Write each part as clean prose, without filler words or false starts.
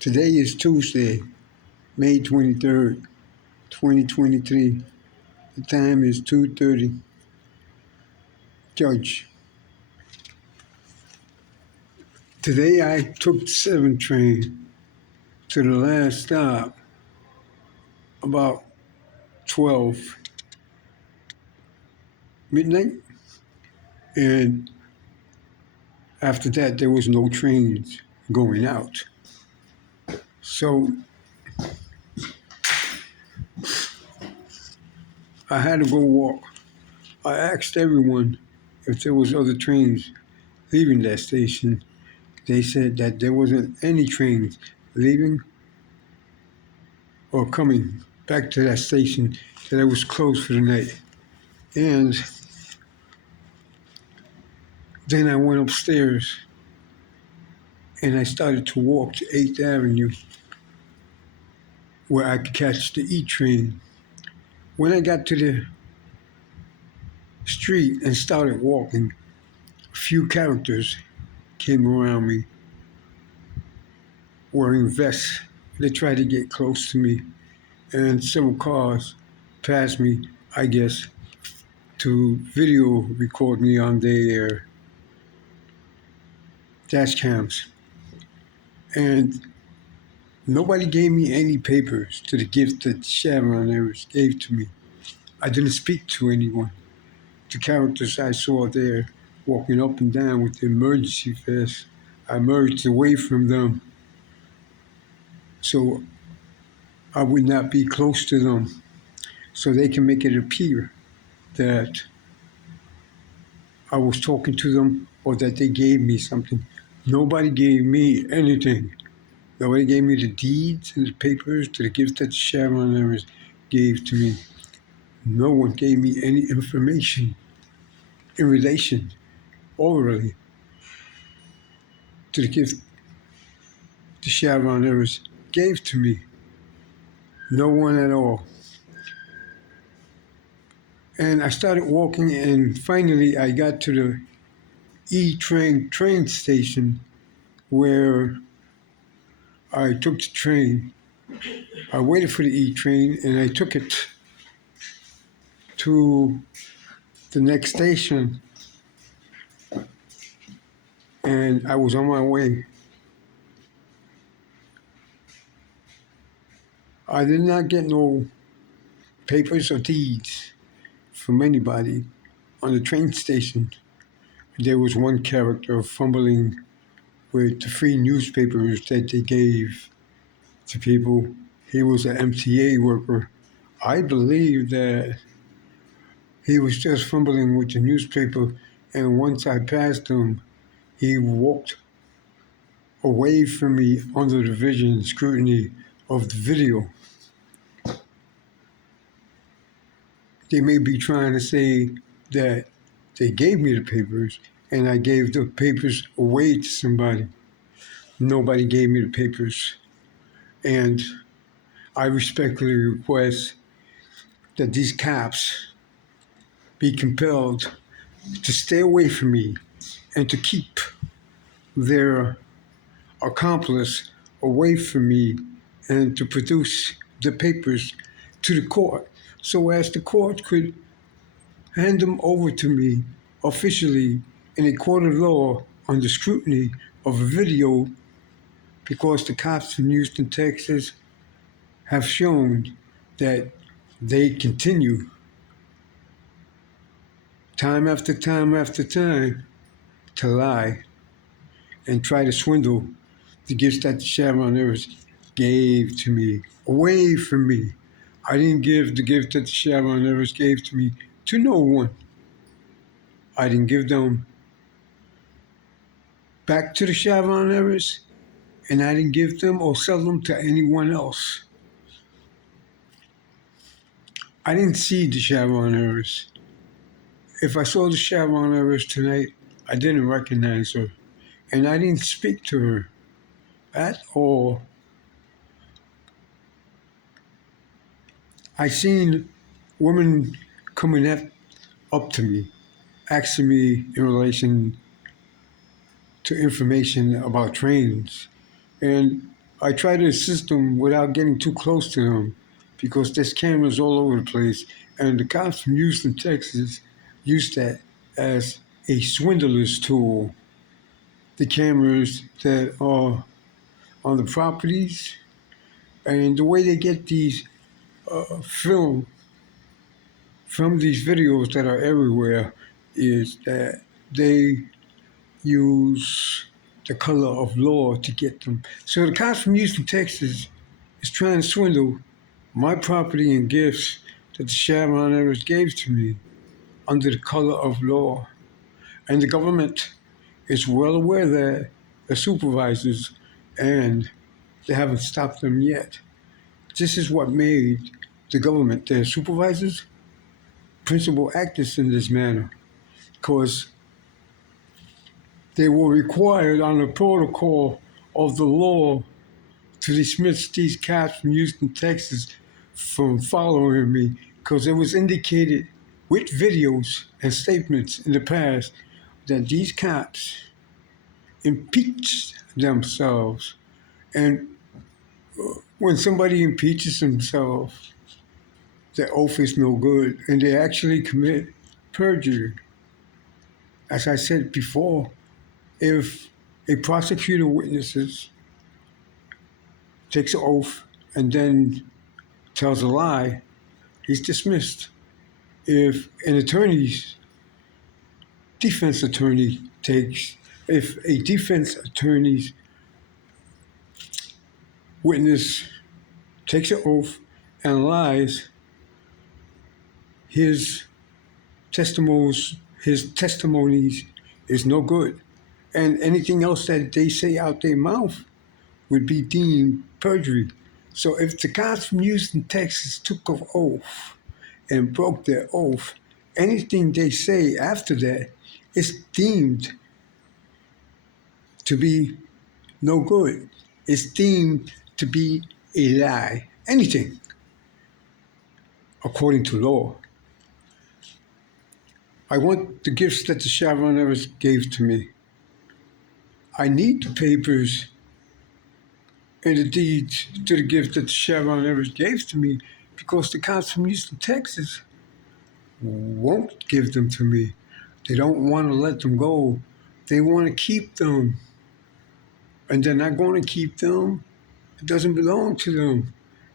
Today is Tuesday, May 23rd, 2023. The time is 2:30. Judge. Today I took the 7 train to the last stop about 12 midnight, and after that there was no trains going out. So I had to go walk. I asked everyone if there was other trains leaving that station. They said that there wasn't any trains leaving or coming back to that station, that it was closed for the night. And then I went upstairs and I started to walk to 8th Avenue where I could catch the E train. When I got to the street and started walking, a few characters came around me wearing vests. They tried to get close to me, and several cars passed me, I guess, to video record me on their dash cams. And nobody gave me any papers to the gift that Chevron Harris gave to me. I didn't speak to anyone. The characters I saw there walking up and down with the emergency vest, I merged away from them so I would not be close to them, so they can make it appear that I was talking to them or that they gave me something. Nobody gave me anything. Nobody gave me the deeds and the papers to the gift that Chevron Harris gave to me. No one gave me any information in relation, orally, to the gift the Chevron Harris gave to me. No one at all. And I started walking, and finally I got to the train station where I took the train. I waited for the E train, and I took it to the next station, and I was on my way. I did not get no papers or deeds from anybody on the train station. There was one character fumbling with the free newspapers that they gave to people. He was an MTA worker. I believe that he was just fumbling with the newspaper, and once I passed him, he walked away from me under the vision and scrutiny of the video. They may be trying to say that they gave me the papers and I gave the papers away to somebody. Nobody gave me the papers. And I respectfully request that these cops be compelled to stay away from me and to keep their accomplice away from me and to produce the papers to the court so as the court could hand them over to me officially in a court of law under scrutiny of a video, because the cops from Houston, Texas have shown that they continue time after time after time to lie and try to swindle the gifts that the Chevron Harris gave to me, away from me. I didn't give the gift that the Chevron Harris gave to me to no one. I didn't give them back to the Chevron Harris, and I didn't give them or sell them to anyone else. I didn't see the Chevron Harris. If I saw the Chevron Harris tonight, I didn't recognize her, and I didn't speak to her at all. I seen women coming up to me, asking me in relation to information about trains. And I try to assist them without getting too close to them because there's cameras all over the place. And the cops from Houston, Texas use that as a swindler's tool. The cameras that are on the properties and the way they get these film from these videos that are everywhere is that they use the color of law to get them. So the cops from Houston, Texas is trying to swindle my property and gifts that the Chevron heirs gave to me under the color of law. And the government is well aware that the supervisors and they haven't stopped them yet. This is what made the government, their supervisors, principal actors in this manner, because they were required on the protocol of the law to dismiss these cops from Houston, Texas from following me, because it was indicated with videos and statements in the past that these cops impeached themselves. And when somebody impeaches themselves, their oath is no good, and they actually commit perjury. As I said before, if a prosecutor witnesses, takes an oath, and then tells a lie, he's dismissed. If an defense attorney if a defense attorney's witness takes an oath and lies, his testimonies is no good. And anything else that they say out their mouth would be deemed perjury. So if the cops from Houston, Texas took an oath and broke their oath, anything they say after that is deemed to be no good. It's deemed to be a lie. Anything, according to law. I want the gifts that the Chevron heirs gave to me. I need the papers and the deeds to the gift that the Chevron heirs gave to me because the cops from Houston, Texas won't give them to me. They don't want to let them go. They want to keep them. And they're not going to keep them. It doesn't belong to them.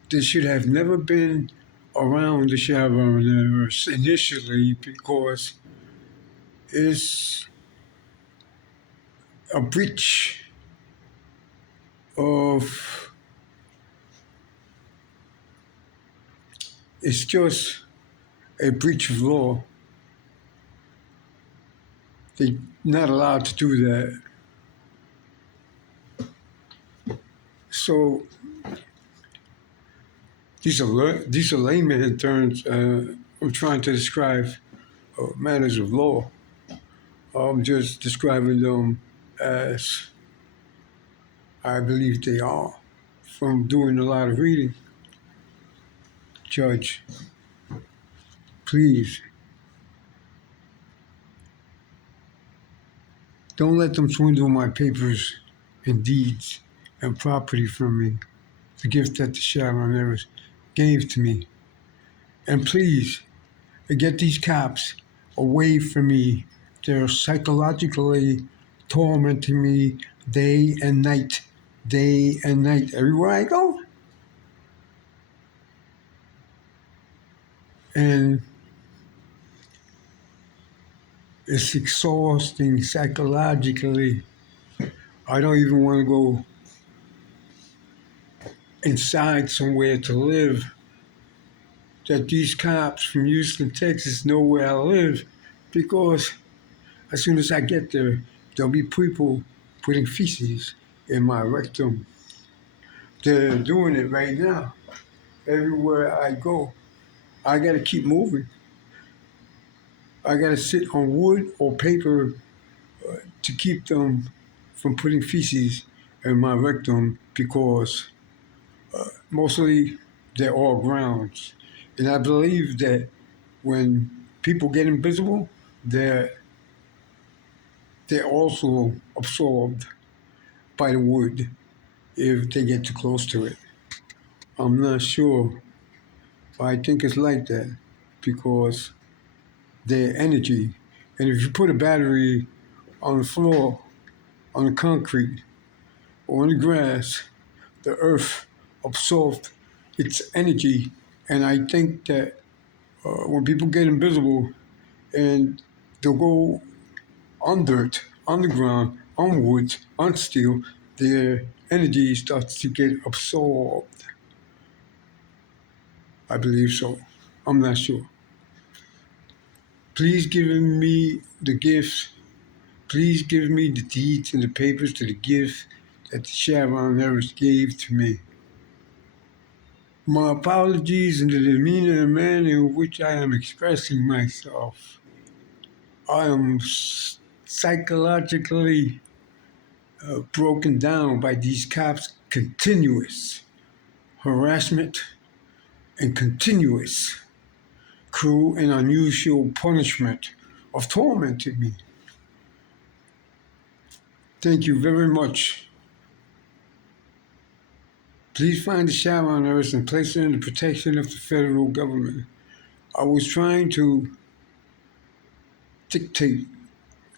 They should have never been around the Chevron heirs initially because it's a breach of, it's just a breach of law. They're not allowed to do that. So these are layman terms. I'm trying to describe matters of law. I'm just describing them as I believe they are from doing a lot of reading. Judge, please don't let them swindle my papers and deeds and property from me, the gift that the Chevron heirs gave to me. And please, get these cops away from me. They're psychologically tormenting me day and night, everywhere I go. And it's exhausting psychologically. I don't even want to go inside somewhere to live. That these cops from Houston, Texas know where I live because as soon as I get there, there'll be people putting feces in my rectum. They're doing it right now. Everywhere I go, I gotta keep moving. I gotta sit on wood or paper to keep them from putting feces in my rectum because mostly they're all grounds. And I believe that when people get invisible, they're also absorbed by the wood. if they get too close to it. I'm not sure, but I think it's like that because their energy. And if you put a battery on the floor, on the concrete, or on the grass, the earth absorbs its energy. And I think that when people get invisible and they'll go on dirt, on the ground, on wood, on steel, their energy starts to get absorbed. I believe so. I'm not sure. Please give me the gifts. Please give me the deeds and the papers to the gift that the Sharon Harris gave to me. My apologies in the demeanor and manner in which I am expressing myself. I am psychologically broken down by these cops' continuous harassment and continuous cruel and unusual punishment of tormenting me. Thank you very much. Please find the Sharon Harris and place her in the protection of the federal government. I was trying to dictate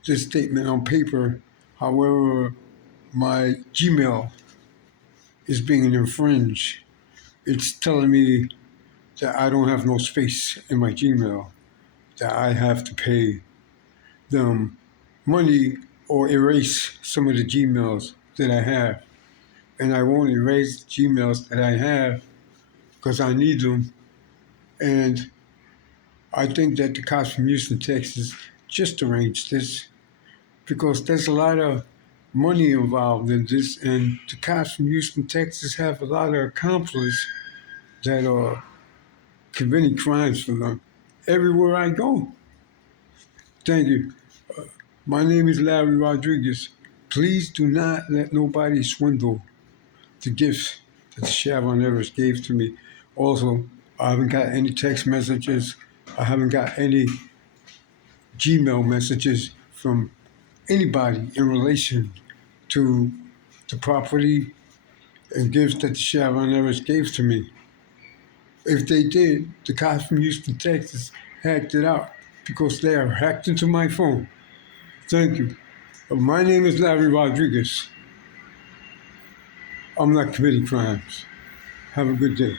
this statement on paper, however, my Gmail is being infringed. It's telling me that I don't have no space in my Gmail, that I have to pay them money or erase some of the Gmails that I have. And I won't erase the Gmails that I have because I need them. And I think that the cops from Houston, Texas just arranged this because there's a lot of money involved in this. And the cops from Houston, Texas have a lot of accomplices that are committing crimes for them everywhere I go. Thank you. My name is Larry Rodriguez. Please do not let nobody swindle the gifts that Sharon Evers gave to me. Also, I haven't got any text messages. I haven't got any Gmail messages from anybody in relation to the property and gifts that Sharon Evers gave to me. If they did, the cops from Houston, Texas hacked it out because they are hacked into my phone. Thank you. My name is Larry Rodriguez. I'm not committing crimes. Have a good day.